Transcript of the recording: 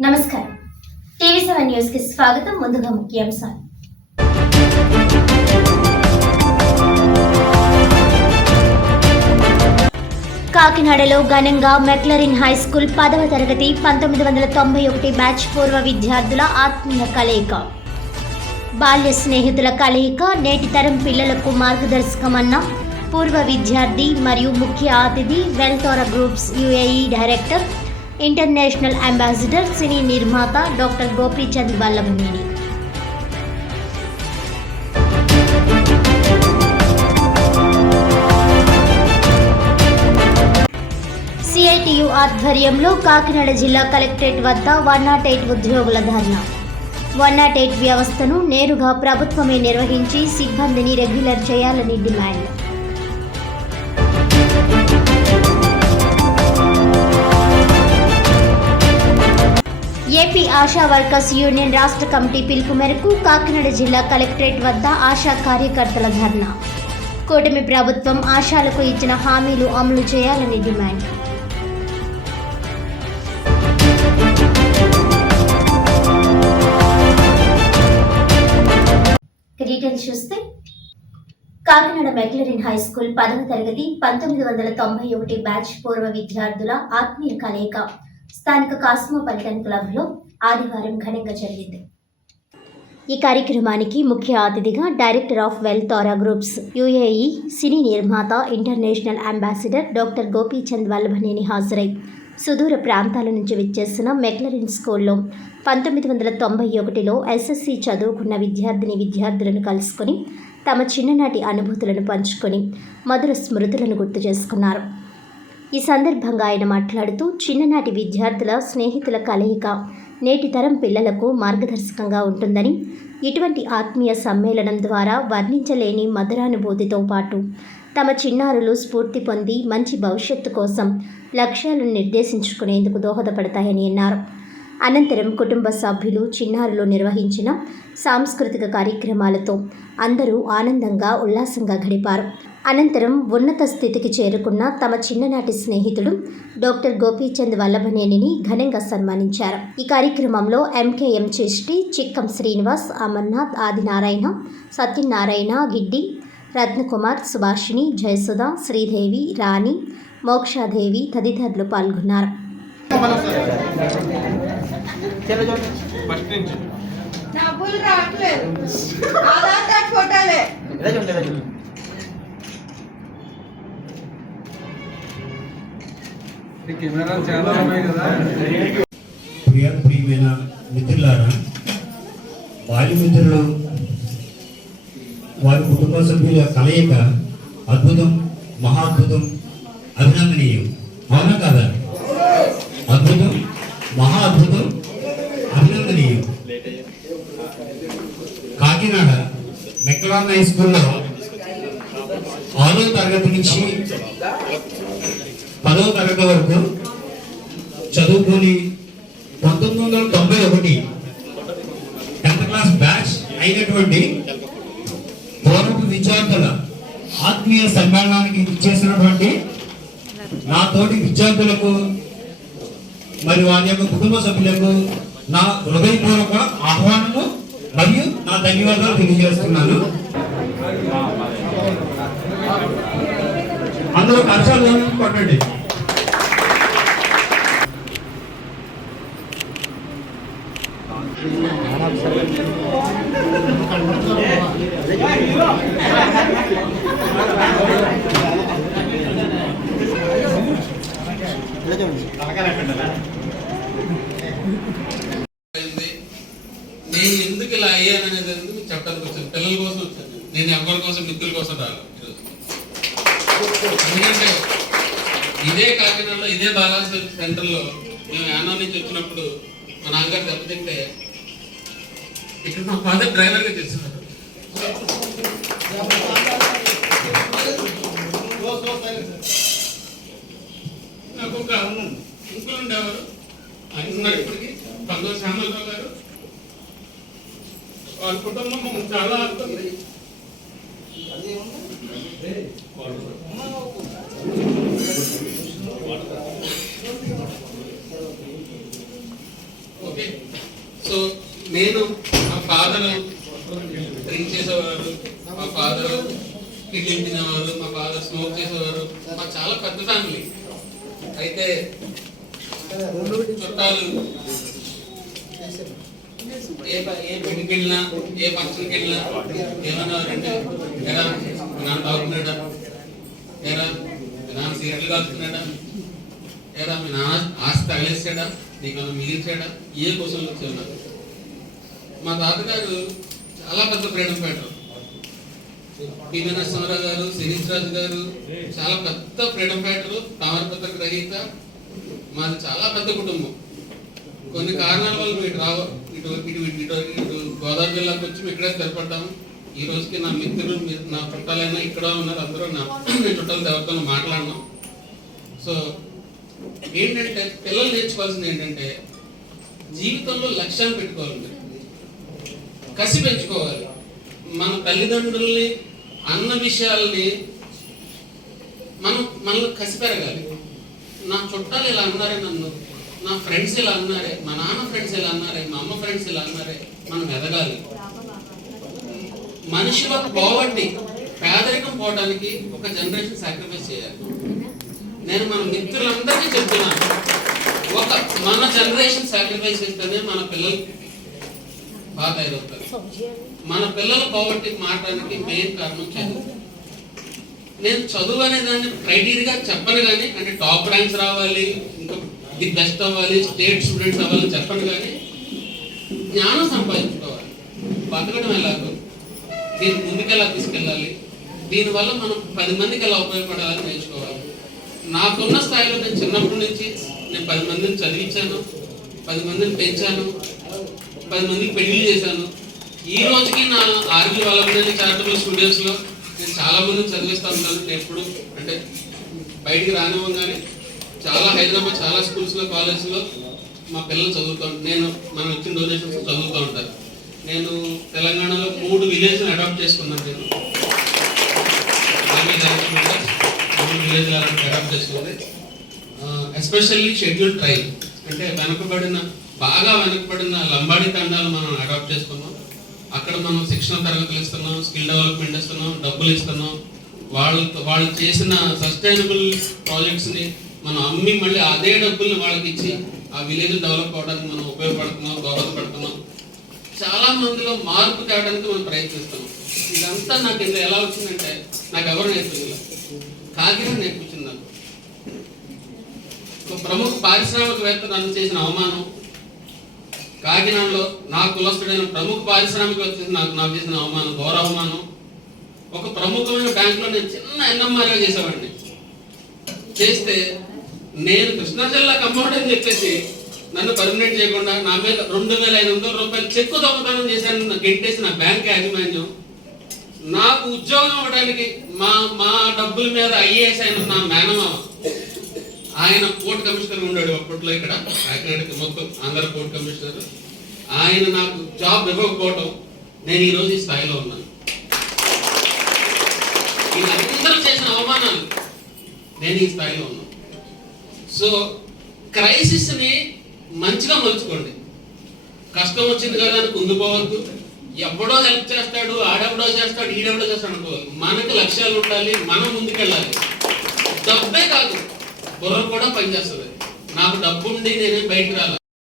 నమస్కారం. టీవీ7 న్యూస్ కి స్వాగతం. ముందుగా ముఖ్యాంశాలు. కాకినాడలో ఘనంగా మెక్లరిన్ హై స్కూల్ 10వ తరగతి 1991 బ్యాచ్ పూర్వ విద్యార్థుల ఆత్మీయ కలయిక. బాల్య స్నేహితుల కలయిక నేటి తరం పిల్లలకు మార్గదర్శకమన్న పూర్వ విద్యార్థి మరియు ముఖ్య అతిథి వెల్తోరా groups UAE director, international ambassador, సినీ నిర్మాత డాక్టర్ గోపీచంద్ వల్లభనేని. సిఐటియు ఆధ్వర్యంలో కాకినాడ జిల్లా కలెక్టరేట్ వద్ద 108 ఉద్యోగుల ధర్నా. 108 వ్యవస్థను నేరుగా ప్రభుత్వమే నిర్వహించి సిబ్బందిని రెగ్యులర్ చేయాలని demand. AP ASHA workers union రాష్ట్ర కమిటీ పిలుపు మేరకు కాకినాడ జిల్లా కలెక్టరేట్ వద్ద ఆశా కార్యకర్తల ధర్నా. కూటమి ప్రభుత్వం ఆశాలకు ఇచ్చిన హామీలు అమలు చేయాలని డిమాండ్. డీటెయిల్స్ చూస్తే కాకినాడ మెక్లరిన్ హై స్కూల్ 10వ తరగతి 1991 బ్యాచ్ పూర్వ విద్యార్థుల ఆత్మీయ కలయిక స్థానిక కాస్మోపాలిటన్ క్లబ్లో ఆదివారం ఘనంగా జరిగింది. ఈ కార్యక్రమానికి ముఖ్య అతిథిగా డైరెక్టర్ ఆఫ్ వెల్తోరా గ్రూప్స్ యుఏఈ సినీ నిర్మాత, international ambassador doctor Gopichand Vallabhaneni హాజరై సుదూర ప్రాంతాల నుంచి విచ్చేసిన మెక్లరిన్ స్కూల్లో 1991లో ఎస్ఎస్సి చదువుకున్న విద్యార్థులను కలుసుకొని తమ చిన్ననాటి అనుభూతులను పంచుకొని మధుర స్మృతులను గుర్తు చేసుకున్నారు. ఈ సందర్భంగా ఆయన మాట్లాడుతూ, చిన్ననాటి విద్యార్థుల స్నేహితుల కలయిక నేటి తరం పిల్లలకు మార్గదర్శకంగా ఉంటుందని, ఇటువంటి ఆత్మీయ సమ్మేళనం ద్వారా వర్ణించలేని మధురానుభూతితో పాటు తమ చిన్నారులు స్ఫూర్తి పొంది మంచి భవిష్యత్తు కోసం లక్ష్యాలను నిర్దేశించుకునేందుకు దోహదపడతాయని అన్నారు. అనంతరం కుటుంబ సభ్యులు, చిన్నారులు నిర్వహించిన సాంస్కృతిక కార్యక్రమాలతో అందరూ ఆనందంగా ఉల్లాసంగా గడిపారు. అనంతరం ఉన్నత స్థితికి చేరుకున్న తమ చిన్ననాటి స్నేహితుడు డాక్టర్ గోపీచంద్ వల్లభనేనిని ఘనంగా సన్మానించారు. ఈ కార్యక్రమంలో ఎంకేఎం చిష్టి, చిక్కం శ్రీనివాస్, అమర్నాథ్, ఆదినారాయణ, సత్యనారాయణ, గిడ్డి, రత్నకుమార్, సుభాషిణి, జయసుధ, శ్రీదేవి, రాణి, మోక్షాదేవి తదితరులు పాల్గొన్నారు. ప్రియమైన మిత్రులారా, బాల్యమిత్రులు వారి కుటుంబ సభ్యుల కలయిక అద్భుతం, మహాద్భుతం, అభినందనీయం. అవునా కాదా? అద్భుతం, మహా అద్భుతం, అభినందనీయం. కాకినాడ మెక్లరిన్ హై స్కూల్లో 6వ తరగతి నుంచి 10వ తరగతి వరకు చదువుకొని 1991 10th క్లాస్ బ్యాచ్ అయినటువంటి పూర్వపు విద్యార్థుల ఆత్మీయ సమ్మేళనానికి ఇచ్చేసినటువంటి నా తోటి విద్యార్థులకు మరి వారి యొక్క కుటుంబ సభ్యులకు నా హృదయపూర్వక ఆహ్వానము మరియు నా ధన్యవాదాలు తెలియజేస్తున్నాను. అందరూ కష్టాలు కొట్టండి. నేను ఎందుకు ఇలా అయ్యాను అనేది చెప్పడానికి వచ్చాను. పిల్లల కోసం వచ్చాను. నేను ఎవరి కోసం, మిత్రుల కోసం రాలేదు ఈరోజు. ఎందుకంటే ఇదే కాకినాడలో ఇదే బాలాజీ సెంటర్లో మేము యానం నుంచి వచ్చినప్పుడు మా నాన్నగారు దెబ్బతింటే ఇక్కడ మా ఫాదర్ డ్రైవర్గా చేస్తున్నారు. నాకు ఒక అంకుల్ ఉండేవారు, ఆయన ఉన్నారు ఇప్పటికి, పంగోలు శ్యామలరావు గారు. వాళ్ళ కుటుంబం చాలా ఓకే. సో నేను మా ఫాదర్ డ్రింక్ చేసేవారు, మా ఫాదర్ కిడ్నీ తినేవారు, మా ఫాదర్ స్మోక్ చేసేవారు. మా చాలా పెద్ద ఫ్యామిలీ. అయితే చుట్టాలు ఏ పెళ్లికి వెళ్ళినా, ఏ ఫంక్షన్కి వెళ్ళినా ఏమన్నారంటే, ఎరా నాన్న తాగుతున్నాడా, ఎరా నాన్న సిగరెట్లు కాల్చుతున్నాడా, ఎరా మీ నాన్న ఆస్తి తగిలేసాడా, నీకన్నా మిగిల్చాడా, ఏ క్వశ్చన్లు వచ్చేవారు. మా తాతగారు చాలా పెద్ద ఫ్రీడమ్ ఫైటర్. పివి నరసింహారావు గారు, సిరీస్ రాజు గారు చాలా పెద్ద ఫ్రీడమ్ ఫైటర్, తామరపత్ర గ్రహీత. మాది చాలా పెద్ద కుటుంబం. కొన్ని కారణాల వల్ల ఇటు గోదావరి జిల్లాకు వచ్చి ఇక్కడే స్థిరపడ్డాము. ఈ రోజుకి నా మిత్రులు, నా చుట్టాలైనా ఇక్కడ ఉన్నారు, అందరూ నేను చుట్టాలతో ఎవరితో మాట్లాడినాం. సో ఏంటంటే పిల్లలు నేర్చుకోవాల్సింది ఏంటంటే జీవితంలో లక్ష్యాన్ని పెట్టుకోవాలి, కసి పెంచుకోవాలి. మన తల్లిదండ్రుల్ని అన్న విషయాల్ని మనలో కసి పెరగాలి. నా చుట్టాలు ఇలా అన్నారే, నన్ను నా ఫ్రెండ్స్ ఇలా అన్నారే, మా నాన్న ఫ్రెండ్స్ ఇలా అన్నారే, మా అమ్మ ఫ్రెండ్స్ ఇలా అన్నారే, మనం ఎదగాలి. మనిషిలో పోవర్టీ, పేదరికం పోవడానికి ఒక జనరేషన్ సాక్రిఫైస్ చేయాలి. నేను మన మిత్రులందరికీ చెప్తున్నాను, మన జనరేషన్ సాక్రిఫైస్ చేస్తేనే మన పిల్లలు బాగా తయారవుతారు. మన పిల్లల పోవర్టీకి మారడానికి మెయిన్ కారణం చదువు. నేను చదువు అనే దాన్ని క్రైటీరియా చెప్పను కానీ, అంటే టాప్ ర్యాంక్స్ రావాలి, ఇంకా ది బెస్ట్ అవ్వాలి, స్టేట్ స్టూడెంట్స్ అవ్వాలని చెప్పను కానీ, జ్ఞానం సంపాదించుకోవాలి. బతకడం ఎలాగో, దీన్ని ముందుకెలా తీసుకెళ్ళాలి, దీనివల్ల మనం 10 మందికి ఎలా ఉపయోగపడాలని నేర్చుకోవాలి. నాకున్న స్థాయిలో నేను చిన్నప్పటి నుంచి నేను 10 మందిని చదివించాను, 10 మందిని పెంచాను, 10 మందికి పెళ్లి చేశాను. ఈ రోజుకి నా ఆర్మీ వాళ్ళ చారిటబుల్ స్టూడియోస్లో నేను చాలా మందిని చదివిస్తూ ఉంటాను. నేను ఎప్పుడు అంటే బయటికి రానివ్వగానే చాలా హైదరాబాద్ చాలా స్కూల్స్లో, కాలేజ్లో మా పిల్లలు చదువుతాను. మనం ఇచ్చిన డొనేషన్స్ చదువుతూ ఉంటారు. నేను తెలంగాణలో 3 విలేజ్ని అడాప్ట్ చేసుకున్నాను. నేను 3 విలేజ్ అడాప్ట్ చేసుకుంది. ఎస్పెషల్లీ షెడ్యూల్డ్ ట్రైబ్ అంటే బాగా వెనకబడిన లంబాడి తండాలు మనం అడాప్ట్ చేసుకున్నాం. అక్కడ మనం శిక్షణ తరగతులు ఇస్తున్నాం, స్కిల్ డెవలప్మెంట్ ఇస్తున్నాం, డబ్బులు ఇస్తున్నాం. వాళ్ళు చేసిన సస్టైనబుల్ ప్రాజెక్ట్స్ని మనం అమ్మి మళ్ళీ అదే డబ్బుల్ని వాళ్ళకి ఇచ్చి ఆ విలేజ్ డెవలప్ అవడానికి మనం ఉపయోగపడుతున్నాం, దోహదపడుతున్నాం. చాలా మందిలో మార్పు తేవడానికి మనం ప్రయత్నిస్తున్నాం. ఇదంతా నాకు ఎలా వచ్చిందంటే, నాకు ఎవరు నేర్పించాలి, కాకినాడ నేర్పించింది. నాకు ఒక ప్రముఖ పారిశ్రామికవేత్త నన్ను చేసిన అవమానం, కాకినాడలో నా కులస్తుడైన ప్రముఖ పారిశ్రామికవేత్త నాకు చేసిన అవమానం, ఘోర అవమానం. ఒక ప్రముఖమైన బ్యాంకులో నేను చిన్న ఎన్ఎంఆర్గా చేసేవాడిని. చేస్తే నేను కృష్ణా జిల్లా కంపౌండర్ అని చెప్పేసి నన్ను పర్మినెంట్ చేయకుండా నా మీద 2,500 రూపాయలు చెక్కు దొంగతనం చేశాను, గెంటేసి నా బ్యాంక్ యాజమాన్యం. నాకు ఉద్యోగం ఇవ్వడానికి మా డబ్బుల మీద ఐఏఎస్ అయిన నా మేనమామ, ఆయన కోర్టు కమిషనర్ ఉన్నాడు అప్పట్లో ఇక్కడ కాకినాడకి, మొత్తం ఆంధ్ర కోర్టు కమిషనర్. ఆయన నాకు జాబ్ ఇవ్వకపోవటం నేను ఈరోజు ఈ స్థాయిలో ఉన్నాను. వీళ్ళందరూ చేసిన అవమానాలు నేను ఈ స్థాయిలో ఉన్నాను. సో క్రైసిస్ని మంచిగా మలుచుకోండి. కష్టం వచ్చింది కదా అని కుంగిపోవద్దు. ఎవడో హెల్ప్ చేస్తాడు, ఆడెవడో చేస్తాడు, ఈడెవడో చేస్తాడు అనుకోవాలి. మనకు లక్ష్యాలు ఉండాలి, మనం ముందుకెళ్ళాలి. డబ్బే కాదు, బుర్ర కూడా పనిచేస్తుంది. నాకు డబ్బు ఉండి నేనేం బయటకు రాలి.